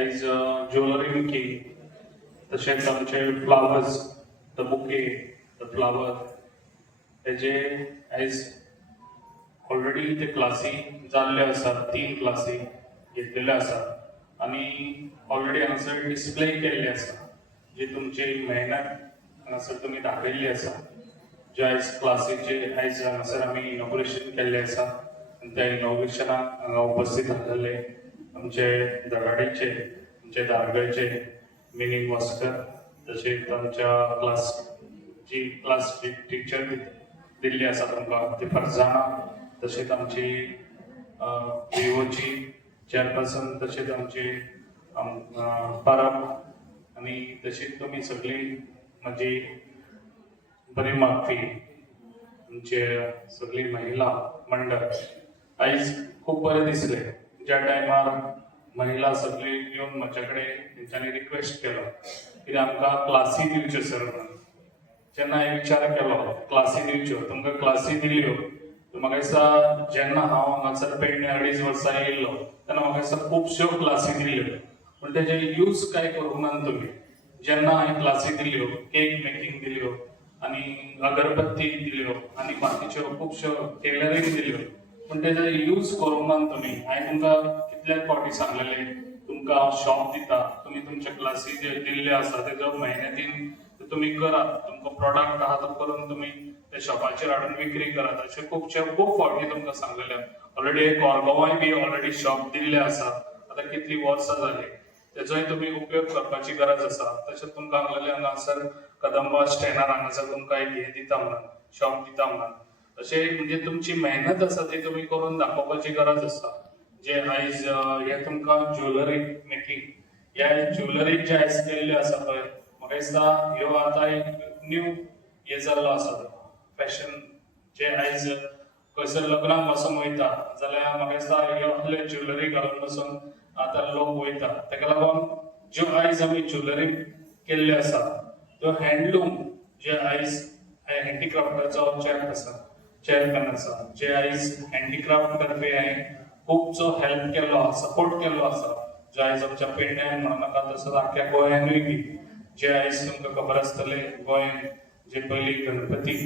आयज jewellery making, तशेंच आमचे flowers, the bouquet, the flower, हेजे आयज ऑलरेडी ते क्लासी जाल्ले आसा, 3 क्लासी घेतलेले आसा आणि ऑलरेडी हांगासर डिस्प्ले केल्ले आसा, जी तुमची मेहनत हांगासर तुमी दाखयल्ली आसा. जे आयज क्लासीचे आयज हांगासर आमी इनॉग्रेशन केल्ले आसा आणि त्या इनॉग्रेशनाक हांगा उपस्थित आसलेले आमचे दराडेचे, आमचे दारगळचे मिनी वास्कर, तशेंच आमच्या क्लास टीचर दिल्ली आसा तुमकां ती फरजाना, तशेंच आमची पीओची चेअरपर्सन, तशेंच आमची परब आणि तशीच तुमी सगळी माझी बरी मागपी आमचे सगळी महिला मंडळ आयज खूप बरें दिसले. ज्या टायमार महिला सगळी येवन म्हजे कडेन तेंच्यांनी रिक्वेस्ट केलो की आमकां क्लासी दिवच्यो सर म्हणून. जेन्ना हांवें विचार केलो क्लासी दिवच्यो, तुमकां क्लासी दिल्यो, म्हाका दिसता जेन्ना हांव हांगासर पेडणे 2.5 वर्सां येयल्लो तेन्ना म्हाका दिसता खुबश्यो क्लासी दिल्ल्यो, पूण तेजे यूज काय करूंक ना तुमी. जेन्ना हांवें क्लासी दिल्यो, केक मेकिंग दिल्यो आणि अगरबत्ती दिल्यो आणि बाकीच्यो खुबश्यो टेलरिंग दिल्यो, पूण तेजो यूज करूंक ना तुमी. हांवें तुमकां कितल्याच फावटी सांगलेले तुमकां हांव शॉप दिता, तुमी तुमच्या क्लासी जे दिल्ले आसा तेजो मेहनतीन तुमी करात, तुमकां प्रॉडक्ट आहा तो करून तुमी त्या शॉपाचेर हाडून विक्री करात, अशें खूब फावटी तुमकां सांगलेले. ऑलरेडी एक ऑर्गोवाय बी ऑलरेडी शॉप दिल्ले आसा, आतां कितली वर्सां जाली, तेजोय तुमी उपयोग करपाची गरज आसा. तशेंच तुमकां सांगलेले हांगासर कदंबा स्टॅनार हांगासर तुमकां एक हे दिता म्हणून, शॉप दिता म्हणून. अशें म्हणजे तुमची मेहनत आसा ती तुमी करून दाखोवपाची गरज आसा. जे आयज हे तुमकां ज्वेलरी मेकिंग, ह्या ज्वेलरी जे आयज केल्ले आसा पळय, म्हाका दिसता ह्यो आतां एक न्यू हे जाल्लो आसा फॅशन. जे आयज खंयसर लग्नाक वचूंक वयता जाल्यार म्हाका दिसता ह्यो असले ज्वेलरी घालून वचून आतां लोक वयता. तेका लागून ज्यो आयज आमी ज्वेलरी केल्ले आसा त्यो हँडलूम, जे आयज हँडीक्राफ्टाचो चेअरमॅन आसा, जे आयज हँडीक्राफ्ट तर्फे हांवें खूबसो हेल्प केल्लो, सपोर्ट केल्लो आसा, जे आयज आमच्या पेडण्यान म्हणनाका तसोच आख्ख्या गोंयानूय बी. जे आयज तुमकां खबर आसतले गोंयान जे पयलीं गणपती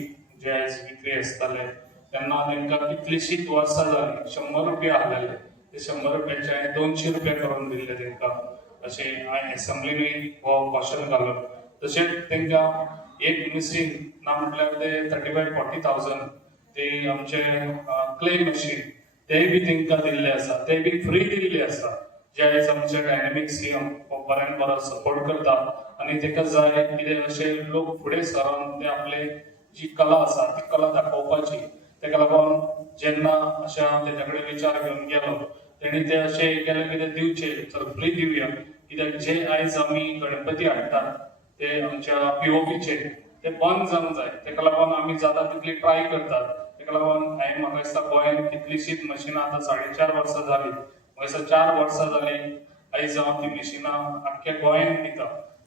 जे आयज विक्री आसताले तेन्ना तांकां कितलींशींच वर्सां जालीं 100 रुपया आहलेले, ते 100 रुपयाचे हांवें 200 रुपया करून दिल्ले तांकां. अशें हांवें एसेंब्लीनी हो क्वेश्चन घालून. तशेंच तांकां एक मिशीन ना म्हटल्यार ते 35-40,000 ते आमचे क्ले मशीन तेय बी तांकां दिल्ले आसा, ते बी फ्री दिल्ले आसा. जे आयज आमचे डायनेमिक सीएम बऱ्यान बरो सपोर्ट करता आणि ताका जाय कितें अशें लोक फुडें सरून ते आपले जी कला आसा ती कला दाखोवपाची. ताका लागून जेन्ना अशें हांव तेजे कडेन विचार घेवन गेलो, तेणी ते अशें केलें कितें दिवचें तर फ्री दिवया, कित्याक जे आयज आमी गणपती हाडटात ते आमच्या पीओपीचे ते बंद जावंक जाय. ताका लागून आमी जाता तितली ट्राय करतात. ताका लागून हांवें म्हाका दिसता गोंयांत कितलींशींच मशिनां आतां 4.5 वर्सां जालीं, म्हाका दिसता 4 वर्सां जालीं आयज हांव ती मशिनां आख्ख्या गोंयांत दिता.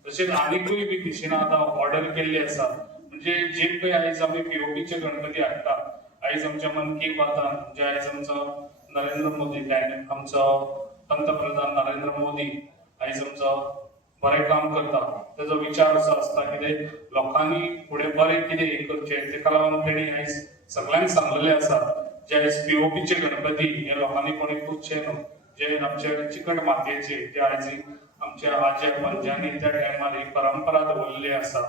तशेंच आनीकूय बी मशिनां आतां ऑर्डर केल्ली आसा. म्हणजे जे पळय आयज आमी पीओपीचे गणपती हाडटा, आयज आमच्या मन की बातान जे आयज आमचो नरेंद्र मोदी आमचो पंतप्रधान नरेंद्र मोदी आयज आमचो बरें काम करता, तेजो विचार असो आसता कितें लोकांनी फुडें बरें कितें हे करचें. ताका लागून तेणी आयज सगळ्यांक सांगलेलें आसा जे आयज पीओपीचे गणपती हे लोकांनी कोणी पुजचे न्हू. जे आमचे चिकट मातयेचे जे आयज आमच्या आज्या पणज्यांनी त्या टायमार ही परंपरा दवरलेली आसा,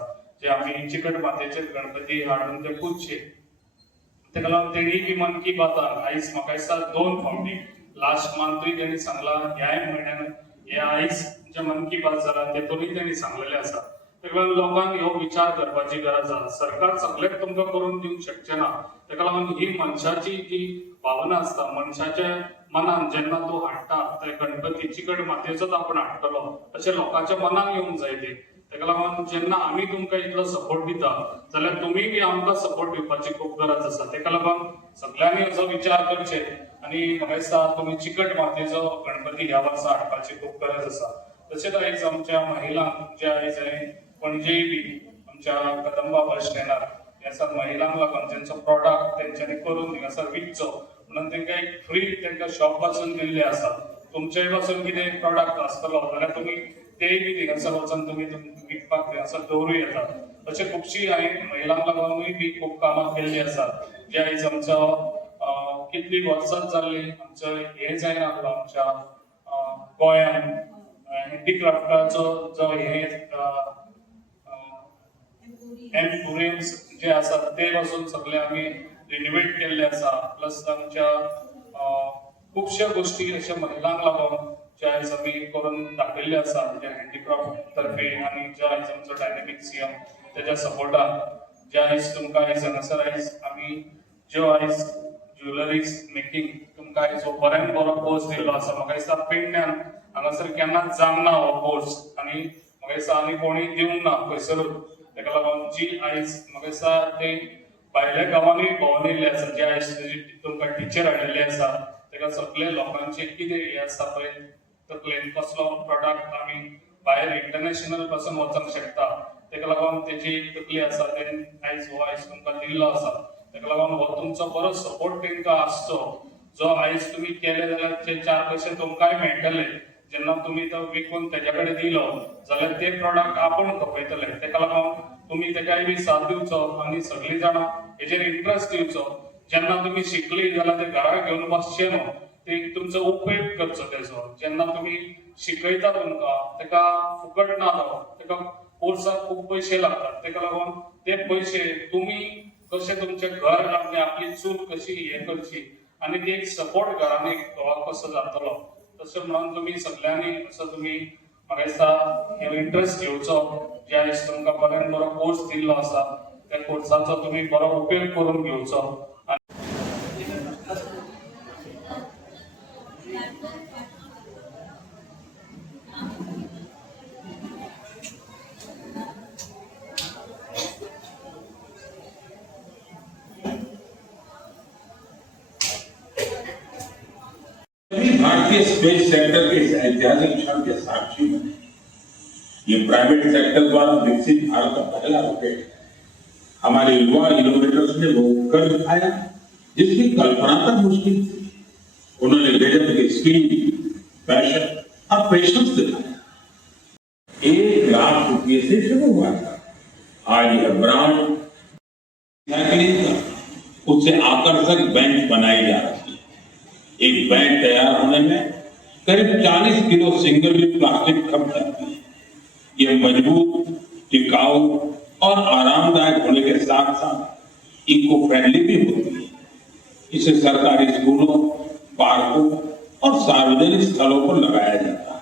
जे आमी चिकट मातयेचे गणपती हाडून ते पुजचे. ताका लागून तेणी बी मन की बातान आयज म्हाका दिसता 2 फावटी लास्ट मंथूय तेणी सांगला, ह्या म्हयन्यान हे आयज जे मन की बात जाला तेतूनय तेणी सांगलेले आसा. ताका लागून लोकांक ह्यो विचार करपाची गरज आसा. सरकार सगळेंच तुमकां करून दिवंक शकचें ना. ताका लागून ही मनशाची जी भावना आसता, मनशाच्या मनान जेन्ना तूं हाडटा ते गणपती चिकट मातयेचोच आपण हाडटलो अशें लोकांच्या मनान येवंक जाय ते. ताका लागून जेन्ना आमी तुमकां इतलो सपोर्ट दिता जाल्यार तुमी बी आमकां सपोर्ट दिवपाची खूब गरज आसा. ताका लागून सगळ्यांनी असो विचार करचे आनी म्हाका दिसता तुमी चिकट मातयेचो गणपती ह्या वर्सा हाडपाची खूब गरज आसा. तशेंच आयज आमच्या महिलांक जे आयज हांवें पणजेय बी आमच्या कदंबा बस स्टँडार ह्यासर महिलांक लागून जेंचो प्रॉडक्ट तेंच्यांनी करून हिंगासर विकचो म्हणून तांकां एक फ्री तांकां शॉप पासून दिल्लें आसा. तुमचे पासून कितें प्रॉडक्ट आसतलो जाल्यार तुमी तेय बी थिंगासर वचून तुमी विकपाक थिंगासर दवरूं येतात। अशें खुबशीं हांवें महिलांक लागूनूय बी खूब कामां केल्लीं आसात जे आयज आमचो कितलीं वर्सांच जाल्लीं आमचो हें जायना आसलो आमच्या गोंयांत हँडीक्राफ्टाचो जो हे एम्पोरियम्स जे आसात ते पासून सगळे आमी रिनोवेट केल्ले आसा। प्लस आमच्या खुबश्या गोष्टी अशा महिलांक लागून जे आयज आमी करून दाखयल्ले आसा म्हणजे हँडीक्राफ्ट तर्फे आनी जे आयज आमचो डायनेमिक सीएम तेज्या सपोर्टान जे आयज तुमकां आयज हांगासर आयज आमी ज्यो आयज ज्वेलरीज मेकिंग तुमकां आयज हो बऱ्यान बरो कोर्स दिल्लो आसा। म्हाका दिसता पेडण्यान हांगासर केन्नाच जावंक ना हो कोर्स आनी म्हाका दिसता आनी कोणी दिवंक ना खंयसरूच। तेका लागून जी आयज म्हाका दिसता ते भायल्या गांवांनी भोंवून येयल्ले आसा जे आयज तुमकां टिचर हाडिल्ले आसा तेका सगळे लोकांचे कितें हे आसा पळय तकलेन कसलो प्रॉडक्ट आमी भायर इंटरनॅशनल पासून वचूंक शकता तेका लागून तेजी तकली आसा तेणें आयज हो आयज तुमकां दिल्लो आसा। तेका लागून हो तुमचो बरो सपोर्ट तेंकां आसचो जो आयज तुमी केले जाल्यार ते 4 पयशे तुमकांय मेळटले। जेन्ना तुमी तो विकून तेज्या कडेन दिलो जाल्यार ते प्रॉडक्ट आपूण खपयतले। तेका लागून तुमी तेकाय बी साथ दिवचो आनी सगळीं जाणां हेजेर इंट्रस्ट दिवचो। जेन्ना तुमी शिकलीं जाल्यार ते घरा घेवन बसचे न्हू ते तुमचो उपयोग करचो तेजो। जेन्ना तुमी शिकयता तुमकां तेका फुकट ना तो तेका कोर्साक खूब पयशे लागतात। तेका लागून ते पयशे तुमी कशें तुमचें घर आपली चूक कशी हे करची आनी ती एक सपोर्ट घरांनी घोवाक कसो जातलो तसो म्हणून तुमी सगळ्यांनी असो तुमी म्हाका दिसता हे इंट्रस्ट घेवचो जे आयज तुमकां बऱ्यान बरो कोर्स दिल्लो आसा त्या कोर्साचो तुमी बरो उपयोग करून घेवचो। भारतीय स्पेस सेक्टर के इस ऐतिहासिक क्षण के साक्षी बने। ये प्राइवेट सेक्टर द्वारा विकसित भारत का पहला रॉकेट हमारे युवा इनोवेटर्स ने वो कर दिखाया जिसकी कल्पना तक मुश्किल थी। उन्होंने गजब की स्पीड, पैशन और पेशेंस दिखाया। 1 लाख रुपये से शुरू हुआ था, आज यह ब्रांड उससे आकर्षक बेंच बनाई जा रही है। एक बेंच तैयार होने में करीब 40 किलो सिंगल यूज प्लास्टिक खप जाती है। यह मजबूत, टिकाऊ और आरामदायक होने के साथ साथ इको फ्रेंडली भी होती है। इसे सरकारी स्कूलों, पार्कों और सार्वजनिक स्थलों पर लगाया जाता है।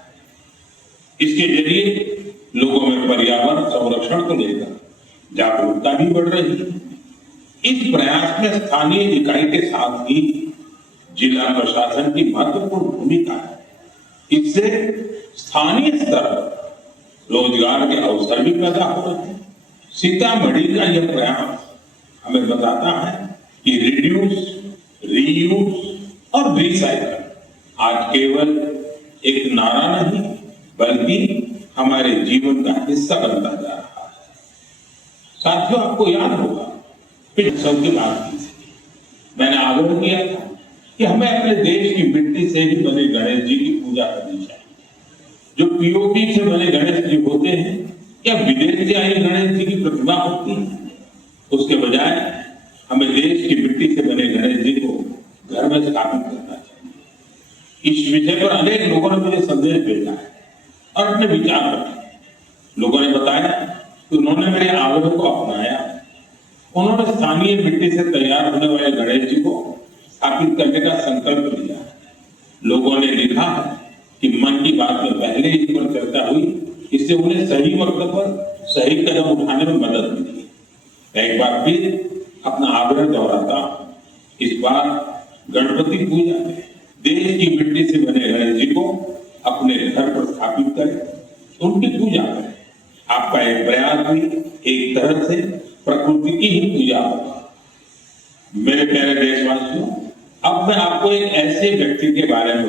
इसके जरिए लोगों में पर्यावरण संरक्षण को लेकर जागरूकता भी बढ़ रही है। इस प्रयास में स्थानीय इकाई के साथ ही जिला प्रशासन की महत्वपूर्ण भूमिका है। इससे स्थानीय स्तर पर रोजगार के अवसर भी पैदा हो रहे हैं। सीतामढ़ी का यह प्रयास हमें बताता है कि रिड्यूस, रीयूज और रिसाइकल आज केवल एक नारा नहीं बल्कि हमारे जीवन का हिस्सा बनता जा रहा है। साथियों, आपको याद होगा पिछले की बात की थी, मैंने आग्रह किया था कि हमें अपने देश की मिट्टी से ही बने गणेश जी की पूजा करनी चाहिए। जो पीओपी से बने गणेश जी होते हैं या विदेश से आई गणेश जी की प्रतिमा होती है, उसके बजाय हमें देश की मिट्टी से बने गणेश जी को घर में स्थापित करना चाहिए। इस विषय पर अनेक लोगों ने मुझे संदेश भेजा है और अपने विचार रखे। लोगों ने बताया कि उन्होंने मेरे आग्रह को अपनाया। उन्होंने स्थानीय मिट्टी से तैयार होने वाले गणेश जी को स्थापित करने का संकल्प लिया। लोगों ने लिखा है कि मन की बात में पहले इस पर चर्चा हुई, इससे उन्हें सही वक्त पर सही कदम उठाने में मदद मिली। मैं एक बार फिर अपना आग्रह दोहराता हूं, इस बार गणपति पूजा में देश की मिट्टी से बने गणेश जी को अपने घर पर स्थापित करें, उनकी पूजा करें। आपका एक प्रयास भी एक तरह से प्रकृति की ही पूजा होगा। मेरे प्यारे देशवासियों, अब मैं आपको एक ऐसे व्यक्ति के बारे में